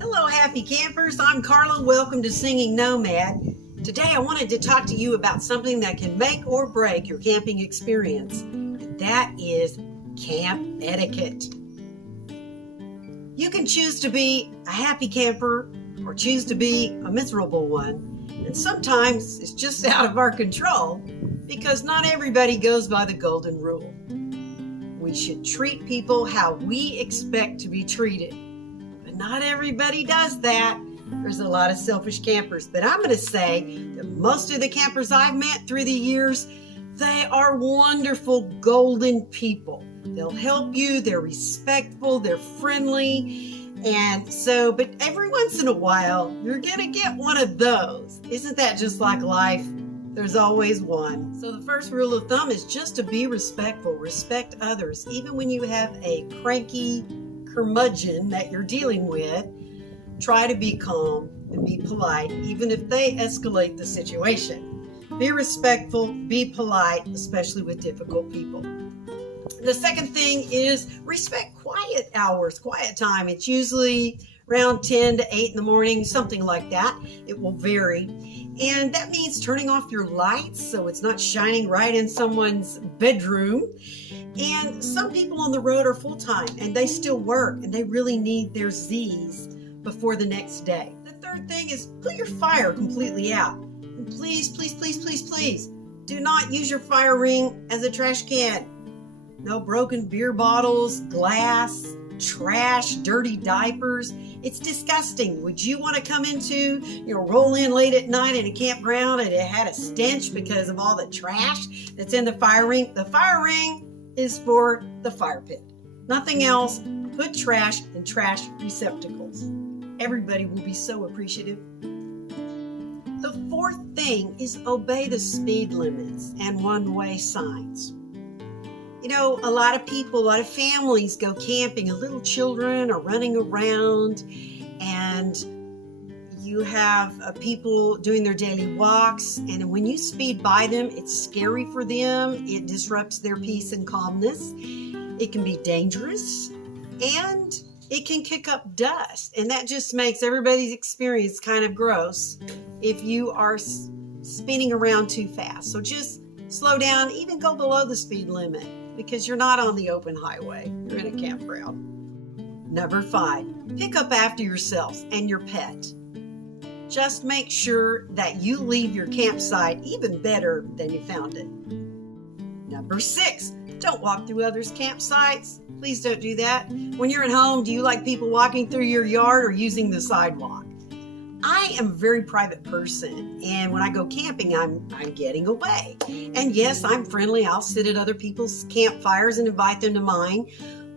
Hello, happy campers. I'm Carla. Welcome to Singing Nomad. Today I wanted to talk to you about something that can make or break your camping experience, and that is camp etiquette. You can choose to be a happy camper or choose to be a miserable one, and sometimes it's just out of our control because not everybody goes by the golden rule. We should treat people how we expect to be treated. But not everybody does that. There's a lot of selfish campers. But I'm going to say that most of the campers I've met through the years, they are wonderful, golden people. They'll help you. They're respectful. They're friendly. But every once in a while, you're going to get one of those. Isn't that just like life? There's always one. So the first rule of thumb is just to be respectful. Respect others. Even when you have a cranky curmudgeon that you're dealing with, try to be calm and be polite, even if they escalate the situation. Be respectful, be polite, especially with difficult people. The second thing is respect quiet hours, quiet time. It's usually around 10 to 8 in the morning, something like that. It will vary. And that means turning off your lights so it's not shining right in someone's bedroom. And some people on the road are full-time and they still work and they really need their Z's before the next day. The third thing is put your fire completely out. And please, please, please, please, please, do not use your fire ring as a trash can. No broken beer bottles, glass, trash, dirty diapers. It's disgusting. Would you want to come into, roll in late at night in a campground and it had a stench because of all the trash that's in the fire ring? The fire ring is for the fire pit. Nothing else. Put trash in trash receptacles. Everybody will be so appreciative. The fourth thing is obey the speed limits and one-way signs. A lot of people, a lot of families go camping and little children are running around and you have people doing their daily walks, and when you speed by them, it's scary for them. It disrupts their peace and calmness. It can be dangerous and it can kick up dust, and that just makes everybody's experience kind of gross if you are spinning around too fast. So just slow down, even go below the speed limit, because you're not on the open highway. You're in a campground. Number 5, pick up after yourselves and your pet. Just make sure that you leave your campsite even better than you found it. Number 6, don't walk through others' campsites. Please don't do that. When you're at home, do you like people walking through your yard or using the sidewalk? I am a very private person, and when I go camping, I'm getting away. And yes, I'm friendly. I'll sit at other people's campfires and invite them to mine.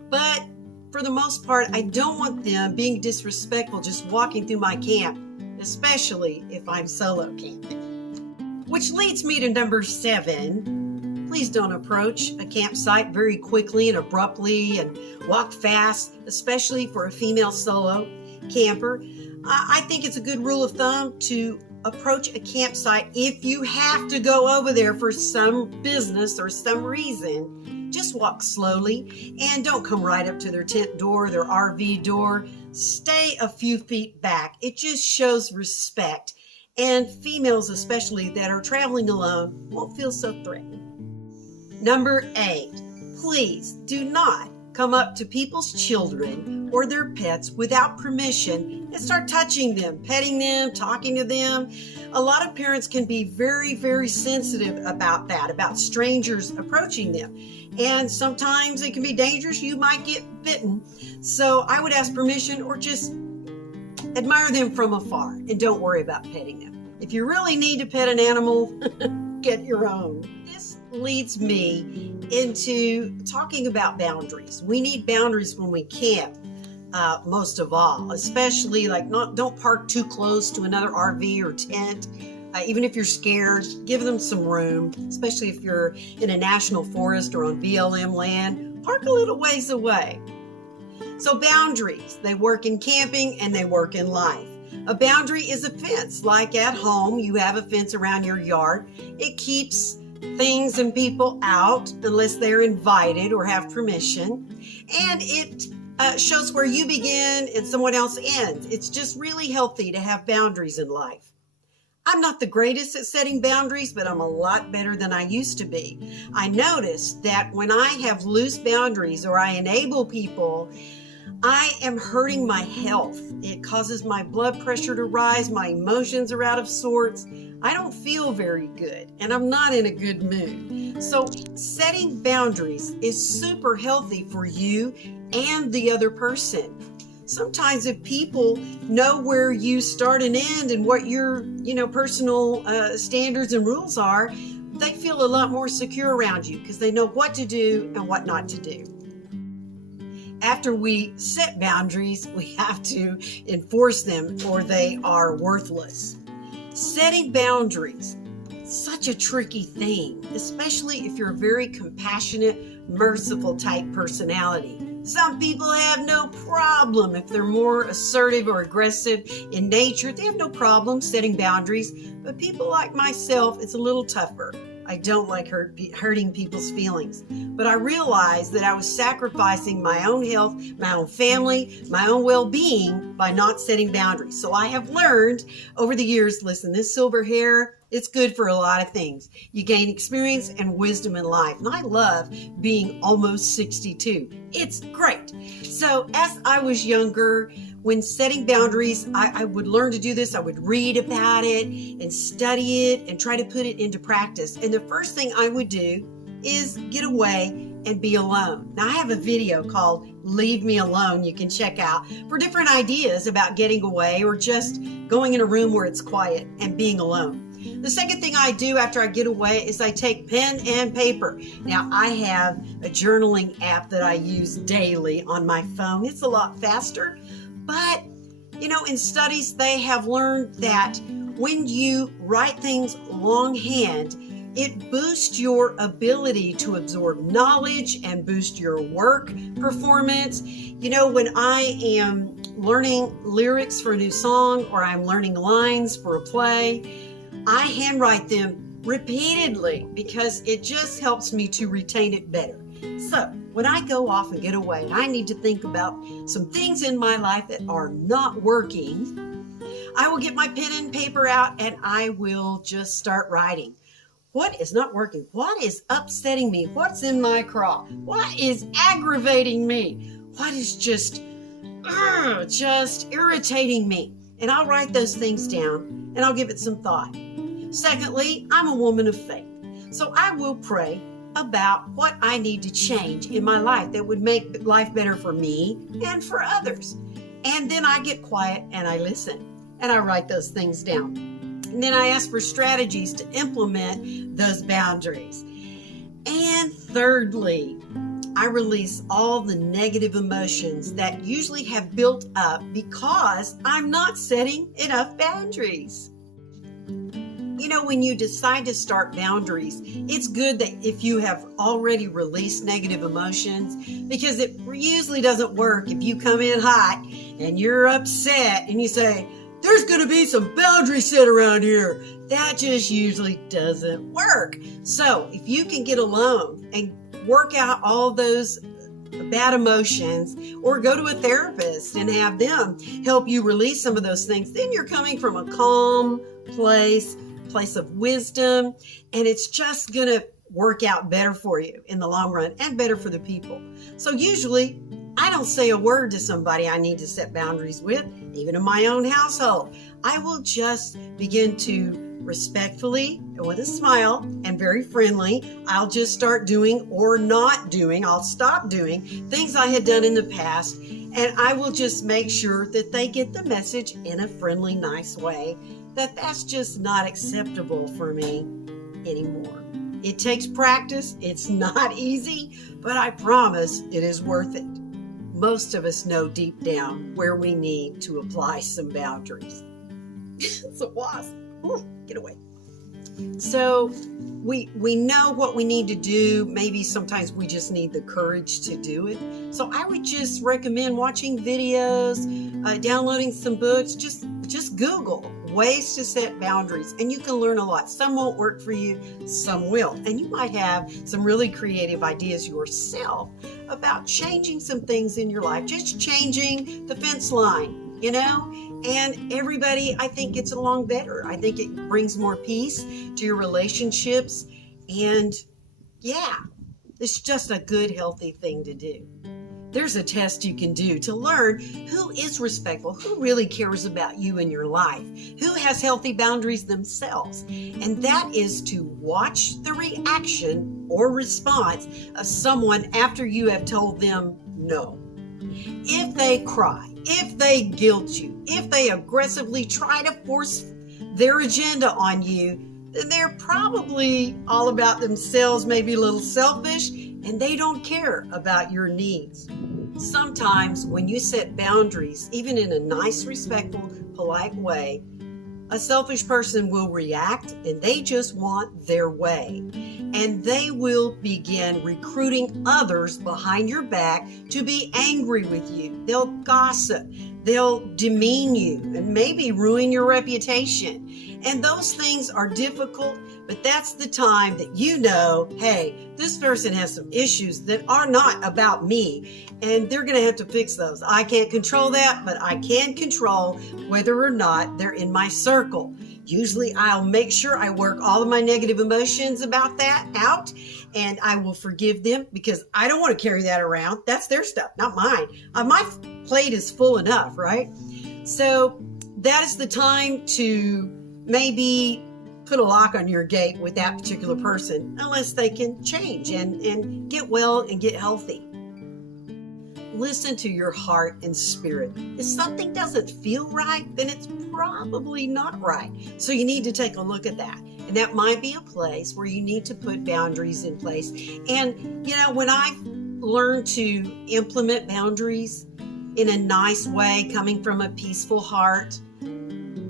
But for the most part, I don't want them being disrespectful just walking through my camp, especially if I'm solo camping. Which leads me to number 7. Please don't approach a campsite very quickly and abruptly and walk fast, especially for a female solo camper. I think it's a good rule of thumb to approach a campsite if you have to go over there for some business or some reason. Just walk slowly and don't come right up to their tent door, their RV door. Stay a few feet back. It just shows respect. And females especially that are traveling alone won't feel so threatened. Number 8, please do not come up to people's children or their pets without permission and start touching them, petting them, talking to them. A lot of parents can be very, very sensitive about that, about strangers approaching them. And sometimes it can be dangerous. You might get bitten. So I would ask permission or just admire them from afar and don't worry about petting them. If you really need to pet an animal, get your own. This leads me into talking about boundaries. We need boundaries when we camp, most of all, especially don't park too close to another RV or tent. Even if you're scared, give them some room, especially if you're in a national forest or on BLM land. Park a little ways away. So boundaries, they work in camping and they work in life. A boundary is a fence. Like at home, you have a fence around your yard. It keeps things and people out unless they're invited or have permission. And it shows where you begin and someone else ends. It's just really healthy to have boundaries in life. I'm not the greatest at setting boundaries, but I'm a lot better than I used to be. I noticed that when I have loose boundaries or I enable people, I am hurting my health. It causes my blood pressure to rise. My emotions are out of sorts. I don't feel very good, and I'm not in a good mood. So setting boundaries is super healthy for you and the other person. Sometimes if people know where you start and end and what your, personal standards and rules are, they feel a lot more secure around you because they know what to do and what not to do. After we set boundaries, we have to enforce them or they are worthless. Setting boundaries, such a tricky thing, especially if you're a very compassionate, merciful type personality. Some people have no problem if they're more assertive or aggressive in nature. They have no problem setting boundaries. But people like myself, it's a little tougher. I don't like hurting people's feelings. But I realized that I was sacrificing my own health, my own family, my own well-being by not setting boundaries. So I have learned over the years, listen, this silver hair, it's good for a lot of things. You gain experience and wisdom in life. And I love being almost 62. It's great. So as I was younger, when setting boundaries, I would learn to do this. I would read about it and study it and try to put it into practice. And the first thing I would do is get away and be alone. Now I have a video called Leave Me Alone you can check out for different ideas about getting away or just going in a room where it's quiet and being alone. The second thing I do after I get away is I take pen and paper. Now, I have a journaling app that I use daily on my phone. It's a lot faster, but, in studies, they have learned that when you write things longhand, it boosts your ability to absorb knowledge and boost your work performance. When I am learning lyrics for a new song or I'm learning lines for a play, I handwrite them repeatedly because it just helps me to retain it better. So when I go off and get away and I need to think about some things in my life that are not working, I will get my pen and paper out and I will just start writing. What is not working? What is upsetting me? What's in my craw? What is aggravating me? What is just irritating me? And I'll write those things down and I'll give it some thought. Secondly, I'm a woman of faith. So I will pray about what I need to change in my life that would make life better for me and for others. And then I get quiet and I listen and I write those things down. And then I ask for strategies to implement those boundaries. And thirdly, I release all the negative emotions that usually have built up because I'm not setting enough boundaries. When you decide to start boundaries, it's good that if you have already released negative emotions, because it usually doesn't work if you come in hot and you're upset and you say, there's going to be some boundaries set around here. That just usually doesn't work. So if you can get alone and work out all those bad emotions or go to a therapist and have them help you release some of those things, then you're coming from a calm place of wisdom, and it's just going to work out better for you in the long run and better for the people. So usually I don't say a word to somebody I need to set boundaries with, even in my own household. I will just begin to respectfully and with a smile and very friendly, I'll just start doing or not doing, I'll stop doing things I had done in the past, and I will just make sure that they get the message in a friendly, nice way that that's just not acceptable for me anymore. It takes practice. It's not easy, but I promise it is worth it. Most of us know deep down where we need to apply some boundaries. It's a wasp. Ooh, get away. So we know what we need to do. Maybe sometimes we just need the courage to do it. So I would just recommend watching videos, downloading some books. Just Google ways to set boundaries, and you can learn a lot. Some won't work for you, some will. And you might have some really creative ideas yourself about changing some things in your life, just changing the fence line, and everybody, I think, gets along better. I think it brings more peace to your relationships, and yeah, it's just a good, healthy thing to do. There's a test you can do to learn who is respectful, who really cares about you in your life, who has healthy boundaries themselves. And that is to watch the reaction or response of someone after you have told them no. If they cry, if they guilt you, if they aggressively try to force their agenda on you, then they're probably all about themselves, maybe a little selfish, and they don't care about your needs. Sometimes when you set boundaries, even in a nice, respectful, polite way, a selfish person will react and they just want their way. And they will begin recruiting others behind your back to be angry with you. They'll gossip, they'll demean you, and maybe ruin your reputation. And those things are difficult, but that's the time that hey, this person has some issues that are not about me, and they're going to have to fix those. I can't control that, but I can control whether or not they're in my circle. Usually I'll make sure I work all of my negative emotions about that out, and I will forgive them because I don't want to carry that around. That's their stuff, not mine. My plate is full enough, right? So that is the time to maybe put a lock on your gate with that particular person unless they can change and get well and get healthy. Listen to your heart and spirit. If something doesn't feel right, then it's probably not right. So you need to take a look at that. And that might be a place where you need to put boundaries in place. And, when I learned to implement boundaries in a nice way, coming from a peaceful heart,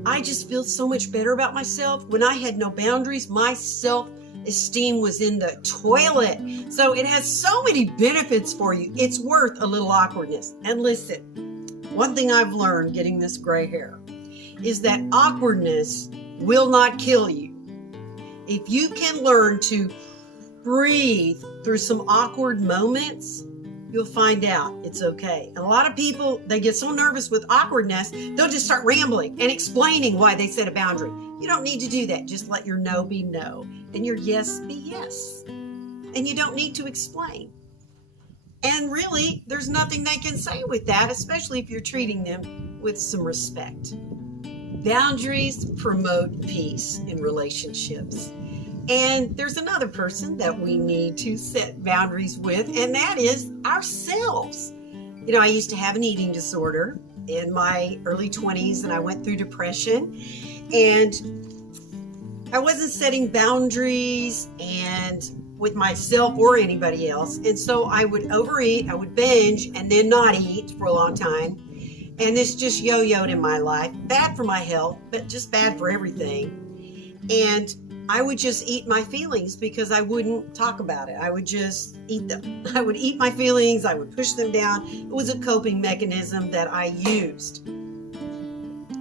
I just feel so much better about myself. When I had no boundaries, my self-esteem was in the toilet. So it has so many benefits for you. It's worth a little awkwardness. And listen, one thing I've learned getting this gray hair is that awkwardness will not kill you. If you can learn to breathe through some awkward moments, you'll find out it's okay. And a lot of people, they get so nervous with awkwardness, they'll just start rambling and explaining why they set a boundary. You don't need to do that. Just let your no be no and your yes be yes. And you don't need to explain. And really, there's nothing they can say with that, especially if you're treating them with some respect. Boundaries promote peace in relationships. And there's another person that we need to set boundaries with, and that is ourselves. I used to have an eating disorder in my early 20s, and I went through depression, and I wasn't setting boundaries and with myself or anybody else. And so I would overeat, I would binge, and then not eat for a long time. And this just yo-yoed in my life. Bad for my health, but just bad for everything. And I would just eat my feelings because I wouldn't talk about it. I would just eat them. I would eat my feelings. I would push them down. It was a coping mechanism that I used.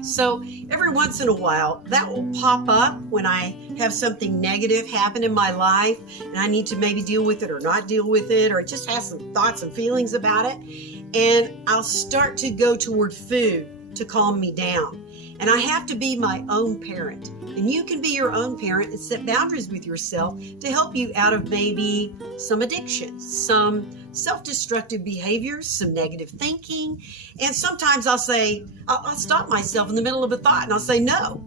So every once in a while, that will pop up when I have something negative happen in my life and I need to maybe deal with it or not deal with it, or just have some thoughts and feelings about it. And I'll start to go toward food to calm me down. And I have to be my own parent. And you can be your own parent and set boundaries with yourself to help you out of maybe some addictions, some self-destructive behaviors, some negative thinking. And sometimes I'll stop myself in the middle of a thought and I'll say, no,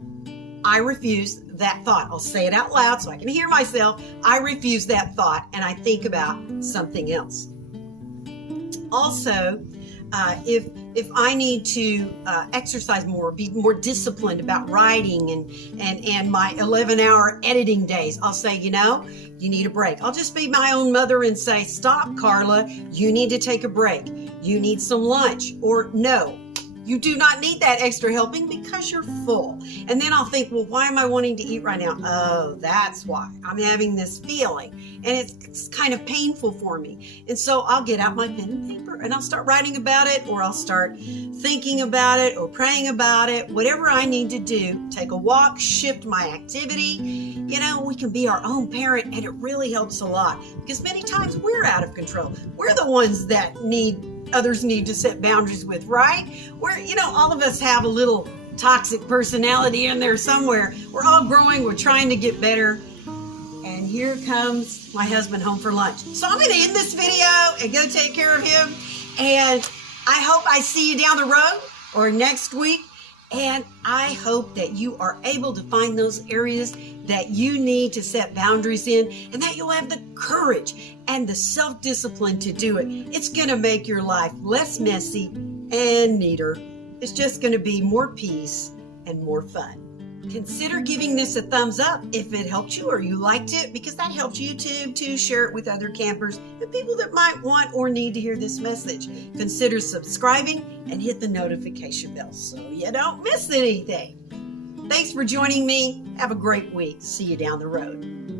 I refuse that thought. I'll say it out loud so I can hear myself. I refuse that thought, and I think about something else. Also, if I need to exercise more, be more disciplined about writing and my 11-hour editing days, I'll say, you need a break. I'll just be my own mother and say, stop, Carla, you need to take a break. You need some lunch. Or no, You do not need that extra helping because you're full. And then I'll think, well, why am I wanting to eat right now? Oh, that's why. I'm having this feeling. And it's kind of painful for me. And so I'll get out my pen and paper and I'll start writing about it, or I'll start thinking about it or praying about it, whatever I need to do. Take a walk, shift my activity. You know, we can be our own parent, and it really helps a lot because many times we're out of control. We're the ones that others need to set boundaries with, right? All of us have a little toxic personality in there somewhere. We're all growing. We're trying to get better. And here comes my husband home for lunch. So I'm going to end this video and go take care of him. And I hope I see you down the road or next week. And I hope that you are able to find those areas that you need to set boundaries in, and that you'll have the courage and the self-discipline to do it. It's going to make your life less messy and neater. It's just going to be more peace and more fun. Consider giving this a thumbs up if it helped you or you liked it, because that helps YouTube to share it with other campers and people that might want or need to hear this message. Consider subscribing and hit the notification bell so you don't miss anything. Thanks for joining me. Have a great week. See you down the road.